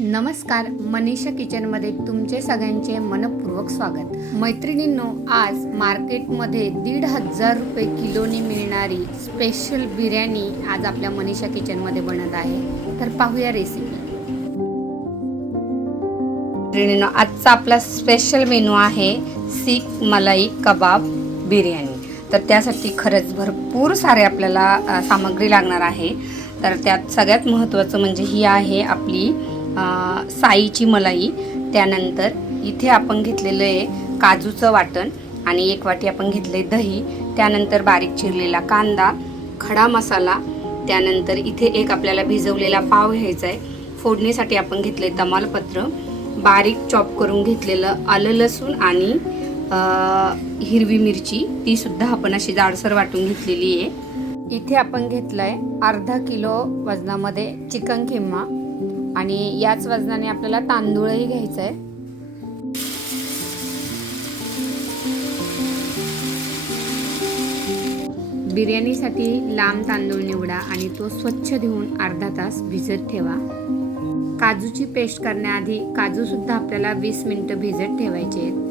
नमस्कार, मनीषा किचनमध्ये तुमचे सगळ्यांचे मनपूर्वक स्वागत। मैत्रिणींनो, आज मार्केटमध्ये 1,500 रुपये किलोनी मिळणारी स्पेशल बिर्याणी आज आपल्या मनीषा किचनमध्ये बनत आहे। तर पाहूया रेसिपी। मैत्रिणींनो, आजचा आपला स्पेशल मेनू आहे सीख मलाई कबाब बिर्याणी। तर त्यासाठी खरंच भरपूर सारे आपल्याला सामग्री लागणार आहे। तर त्यात सगळ्यात महत्त्वाचं म्हणजे ही आहे आपली साईची मलाई। त्यानंतर इथे आपण घेतलेलं आहे काजूचं वाटण आणि 1 वाटी आपण घेतले दही, त्यानंतर बारीक चिरलेला कांदा, खडा मसाला, त्यानंतर इथे एक आपल्याला भिजवलेला पाव घ्यायचा आहे। फोडणीसाठी आपण घेतले तमालपत्र, बारीक चॉप करून घेतलेलं आलं लसूण आणि हिरवी मिरची, ती सुद्धा आपण अशी जाडसर वाटून घेतलेली आहे। इथे आपण घेतलंय अर्धा किलो वजनामध्ये चिकन किमा आणि याच वजनाने आपल्याला तांदूळही घ्यायचा आहे। बिर्याणीसाठी लांब तांदूळ निवडा आणि तो स्वच्छ धुवून अर्धा तास भिजत ठेवा। काजूची पेस्ट करण्याआधी काजू सुद्धा आपल्याला 20 मिनिटं भिजत ठेवायचे आहेत।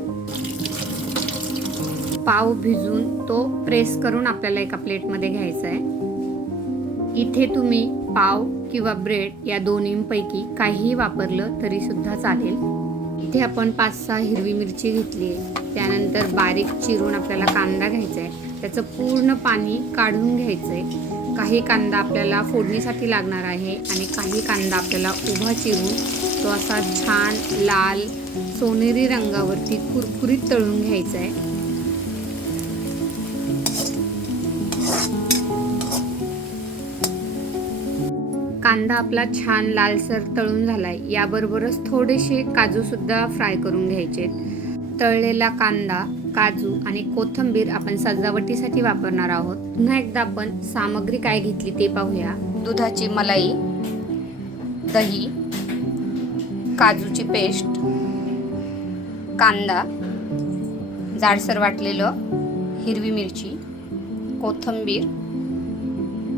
पाव भिजून तो प्रेस करून आपल्याला एका प्लेटमध्ये घ्यायचा आहे। इथे तुम्ही पाव किंवा ब्रेड या दोन्हींपैकी काहीही वापरलं तरी सुद्धा चालेल। इथे आपण 5-6 हिरवी मिरची घेतली आहे। त्यानंतर बारीक चिरून आपल्याला कांदा घ्यायचा आहे, त्याचं पूर्ण पाणी काढून घ्यायचं आहे। काही कांदा आपल्याला फोडणीसाठी लागणार आहे आणि काही कांदा आपल्याला उभा चिरून तो असा छान लाल सोनेरी रंगावरती कुरकुरीत तळून घ्यायचा आहे। कांदा आपला छान लालसर तळून झालाय। याबरोबरच थोडेसे काजू सुद्धा फ्राय करून घ्यायचे। तळलेला कांदा, काजू आणि कोथिंबीर आपण सजावटीसाठी वापरणार आहोत। पुन्हा एकदा आपण सामग्री काय घेतली ते पाहूया। दुधाची मलाई, दही, काजूची पेस्ट, कांदा, जाडसर वाटलेलं हिरवी मिरची, कोथिंबीर,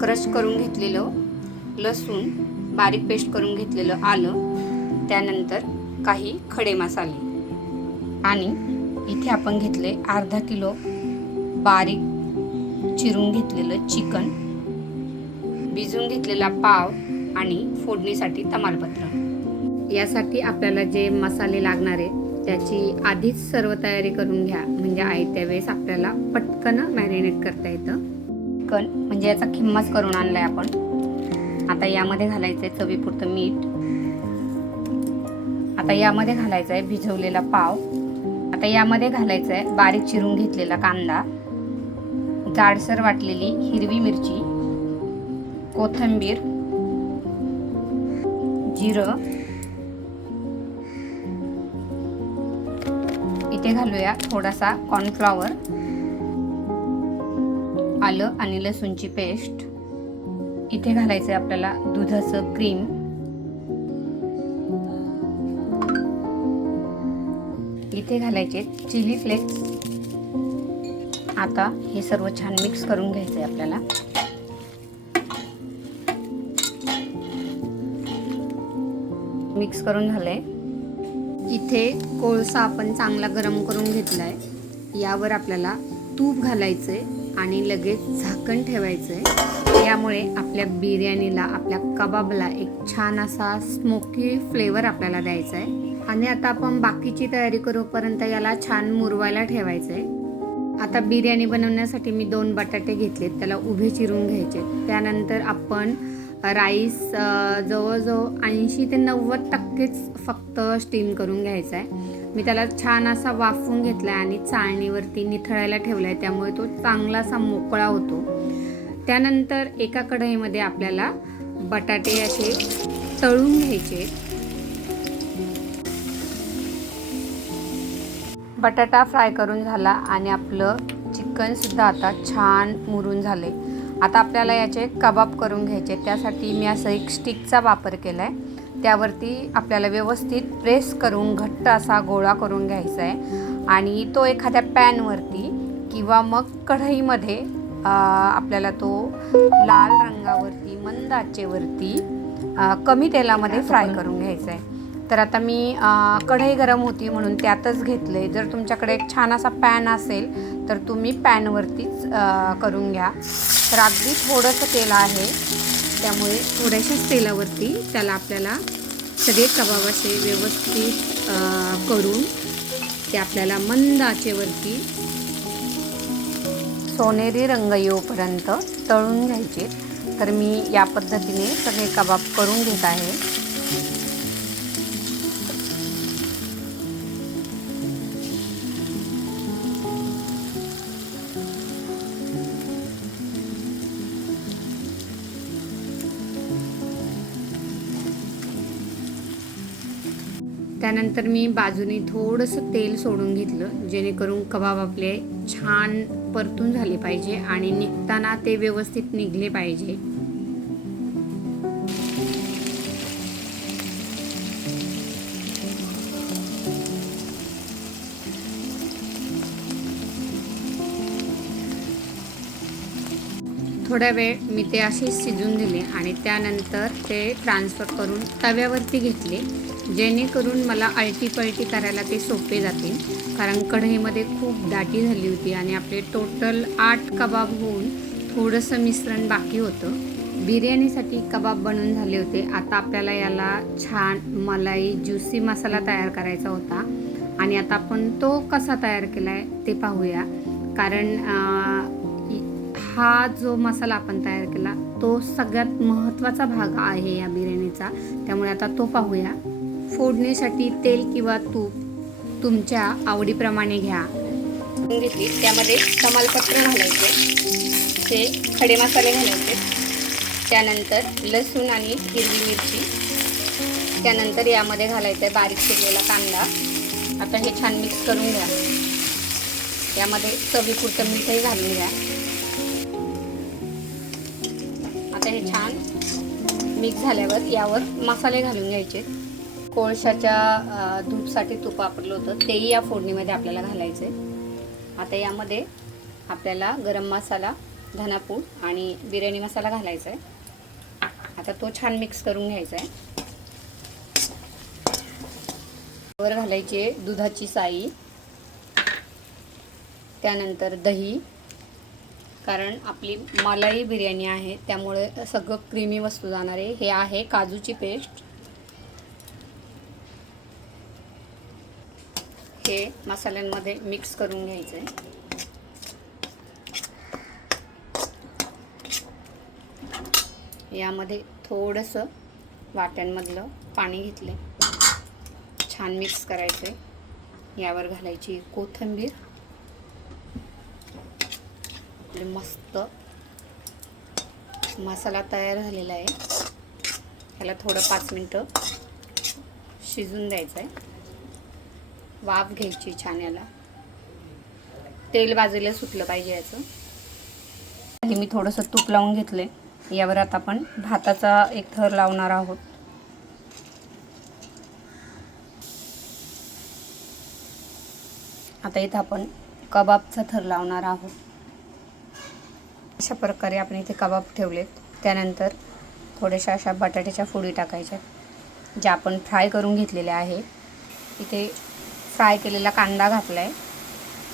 क्रश करून घेतलेलं लसूण, बारीक पेस्ट करून घेतलेलं आलं, त्यानंतर काही खडे मसाले आणि इथे आपण घेतले अर्धा किलो बारीक चिरून घेतलेलं चिकन, भिजून घेतलेला पाव आणि फोडणीसाठी तमालपत्र। यासाठी आपल्याला जे मसाले लागणार आहेत त्याची आधीच सर्व तयारी करून घ्या, म्हणजे आयत्या वेळेस आपल्याला पटकन मॅरिनेट करता येतं। चिकन म्हणजे याचा खिम्माच करून आणलाय आपण। आता यामध्ये घालायचंय चवीपुरतं मीठ। आता यामध्ये घालायचंय भिजवलेला पाव। आता यामध्ये घालायचंय बारीक चिरून घेतलेला कांदा, जाडसर वाटलेली हिरवी मिरची, कोथिंबीर, जिरं। इथे घालूया थोडासा कॉर्नफ्लॉवर, आलं आणि लसूणची पेस्ट। इथे घालायचं आहे आपल्याला दुधाचं क्रीम, इथे घालायचे चिली फ्लेक्स। आता हे सर्व छान मिक्स करून घ्यायचं आहे आपल्याला। मिक्स करून झालंय। इथे कोळसा आपण चांगला गरम करून घेतलाय। यावर आपल्याला तूप घालायचंय आणि लगेच झाकण ठेवायचंय। यामुळे आपल्या बिर्याणीला, आपल्या कबाबला एक छान असा स्मोकी फ्लेवर आपल्याला द्यायचा आहे। आणि आता आपण बाकीची तयारी करूपर्यंत याला छान मुरवायला ठेवायचं आहे। आता बिर्याणी बनवण्यासाठी मी 2 बटाटे घेतलेत, त्याला उभे चिरून घ्यायचे। त्यानंतर आपण राईस जवळजवळ 80 ते 90% फक्त स्टीम करून घ्यायचा आहे। मी त्याला छान असा वाफवून घेतला आहे आणि चाळणीवरती निथळायला ठेवला आहे, त्यामुळे तो चांगला असा मोकळा होतो। त्यानंतर एका कढईमध्ये आपल्याला बटाटे असे तळून घ्यायचे। बटाटा फ्राय करून झाला आणि आपलं चिकन सुद्धा आता छान मुरून झाले। आता आपल्याला याचे कबाब करून घ्यायचे। त्यासाठी मी असं एक स्टिकचा वापर केला आहे। त्यावरती आपल्याला व्यवस्थित प्रेस करून घट्ट असा गोळा करून घ्यायचा आहे आणि तो एखाद्या पॅनवरती किंवा मग कढईमध्ये आपल्याला तो लाल रंगावरती मंद आचेवरती कमी तेलामध्ये फ्राय करून घ्यायचं आहे. तर आता मी कढई गरम होती म्हणून त्यातच घेतले. जर तुमच्याकडे एक छान असा पॅन असेल तर तुम्ही पॅनवरतीच करून घ्या. तर अगदी थोडंसं तेल आहे, त्यामुळे थोड्याशाच तेलावरती त्याला आपल्याला सगळे कबाब असे व्यवस्थित करून ते आपल्याला मंद आचेवरती सोनेरी रंग येऊपर्यंत तळून घ्यायचे. तर मी या पद्धतीने सगळे कबाब करून घेत आहे. त्यानंतर मी बाजूने थोडंसं तेल सोडून घेतलं, जेणेकरून कबाब आपले छान परतून झाले पाहिजे आणि निघताना ते व्यवस्थित निघले पाहिजे. थोडा वेळ मी ते असे शिजून दिले आणि त्यानंतर ते ट्रान्सफर करून तव्यावरती घेतले, जेणेकरून मला आलटी पलटी करायला ते सोपे जातील. कारण कढईमध्ये खूप दाटी झाली होती आणि आपले टोटल 8 कबाब होऊन थोडंसं मिश्रण बाकी होतं. बिर्याणीसाठी कबाब बनवून झाले होते. आता आपल्याला याला छान मलाई ज्युसी मसाला तयार करायचा होता आणि आता आपण तो कसा तयार केला आहे ते पाहूया. कारण हा जो मसाला आपण तयार केला तो सगळ्यात महत्त्वाचा भाग आहे या बिर्याणीचा, त्यामुळे आता तो पाहूया. फोडणीसाठी तेल किंवा तूप तुमच्या आवडीप्रमाणे घ्या. घेतली त्यामध्ये तमालपत्र घालायचे, ते खडे मसाले घालायचे, त्यानंतर लसूण आणि हिरवी मिरची, त्यानंतर यामध्ये घालायचं आहे बारीक चिरलेला कांदा. आता हे छान मिक्स करून घ्या. यामध्ये चवीपुरतं मीठही घालून घ्या. आता हे छान मिक्स झाल्यावर यावर मसाले घालून घ्यायचे. कोळशाच्या धूपसाठी तूप वापरलं होतं, तेही या फोडणीमध्ये आपल्याला घालायचे. आता यामध्ये आपल्याला गरम मसाला, धनापूड आणि बिर्याणी मसाला घालायचा आहे. आता तो छान मिक्स करून घ्यायचा आहे. वर घालायची दुधाची साई, त्यानंतर दही, कारण आपली मलाई बिर्याणी आहे त्यामुळे सगळं क्रीमी वस्तू जाणार आहे. हे आहे काजूची पेस्ट. हे मसाल्यांमध्ये मिक्स करून घ्यायचं आहे. यामध्ये थोडंसं वाट्यांमधलं पाणी घेतलं, छान मिक्स करायचं आहे. यावर घालायची कोथिंबीर. मस्त मसाला तयार झालेला आहे. याला थोडं 5 मिनटं शिजून द्यायचं आहे. वाफ घ्यायची छान. याला तेल बाजूला सुटलं पाहिजे याचं. मी थोडंसं तूप लावून घेतले. यावर आता आपण भाताचा एक थर लावणार आहोत. आता इथं आपण कबाबचा थर लावणार आहोत. अशा प्रकारे आपण इथे कबाब ठेवलेत. त्यानंतर थोड्याशा अशा बटाट्याच्या फोडी टाकायच्या, ज्या आपण फ्राय करून घेतलेल्या आहे. इथे फ्राय केलेला कांदा घातला आहे.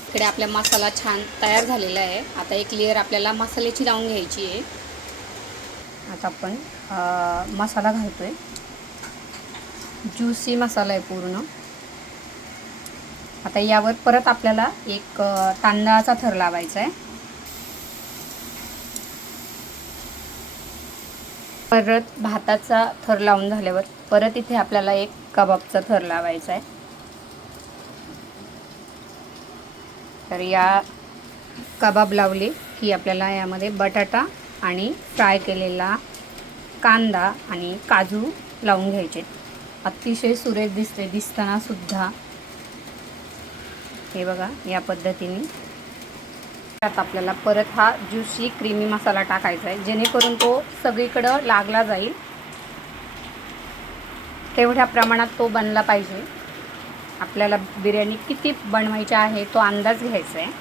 इकडे आपला मसाला छान तयार झालेला आहे. आता एक लेअर आपल्याला मसाल्याची लावून घ्यायची आहे. आता आपण मसाला घालतोय. ज्युसी मसाला आहे पूर्ण. आता यावर परत आपल्याला एक तांदळाचा थर लावायचा आहे. परत भाताचा थर लावून झाल्यावर परत इथे आपल्याला एक कबाबचा थर लावायचा आहे. तर या कबाब लावले की आपल्याला यामध्ये बटाटा आणि फ्राय केलेला कांदा आणि काजू लावून घ्यायचे. अतिशय सुरेख दिसते दिसताना सुद्धा. हे बघा या पद्धतीने. त्यात आपल्याला परत हा ज्युसी क्रीमी मसाला टाकायचा आहे, जेणेकरून तो सगळीकडं लागला जाईल. तेवढ्या प्रमाणात तो बनला पाहिजे. आपल्याला बिर्याणी किती बनवायची आहे तो अंदाज घ्यायचा आहे.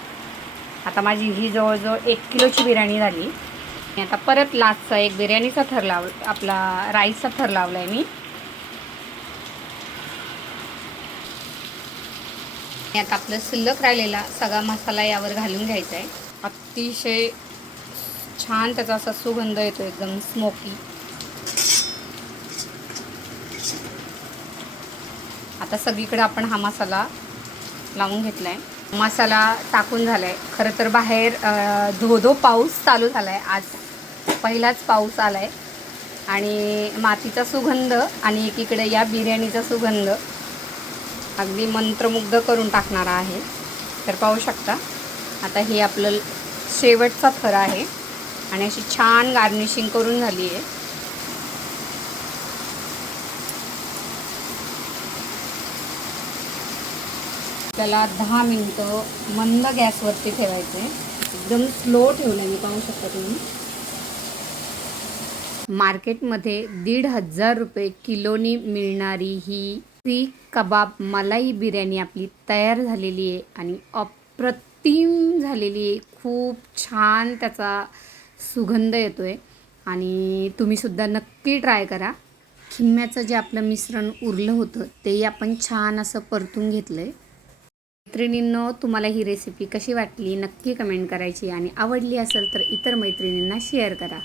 आता माझी ही जवळजवळ 1 किलोची बिर्याणी झाली. आता परत लास्टचा एक बिर्याणीचा थर आपला राईसचा थर लावला आहे मी. आता आपलं शिल्लक राहिलेला सगळा मसाला यावर घालून घ्यायचा आहे. अतिशय छान त्याचा असा सुगंध येतो, एकदम स्मोकी. आता सगळीकडे आपण हा मसाला लावून घेतला आहे. मसाला टाकून झाला आहे. खरं तर बाहेर धो पाऊस चालू झाला आहे. आज पहिलाच पाऊस आला आहे आणि मातीचा सुगंध आणि एकीकडे या बिर्याणीचा सुगंध अगदी मंत्रमुग्ध करून टाकणारा आहे. तर पाहू शकता. आता हे आपलं शेवटचा थर आहे आणि अशी छान गार्निशिंग करून झाली आहे. त्याला 10 मिनिटं मंद गॅसवरती ठेवायचं आहे. एकदम स्लो ठेवलं मी, पाहू शकता तुम्ही. मार्केटमध्ये 1,500 रुपये किलोनी मिळणारी ही सीख कबाब मलाई बिर्याणी आपली तयार झालेली आहे आणि अप्रतिम झालेली आहे. खूप छान त्याचा सुगंध येतो आहे आणि तुम्हीसुद्धा नक्की ट्राय करा. खिम्याचं जे आपलं मिश्रण उरलं होतं तेही आपण छान असं परतून घेतलं आहे. मैत्रिणींनो, तुम्हाला ही रेसिपी कशी वाटली नक्की कमेंट करायची आणि आवडली असेल तर इतर मैत्रिणींना शेअर करा.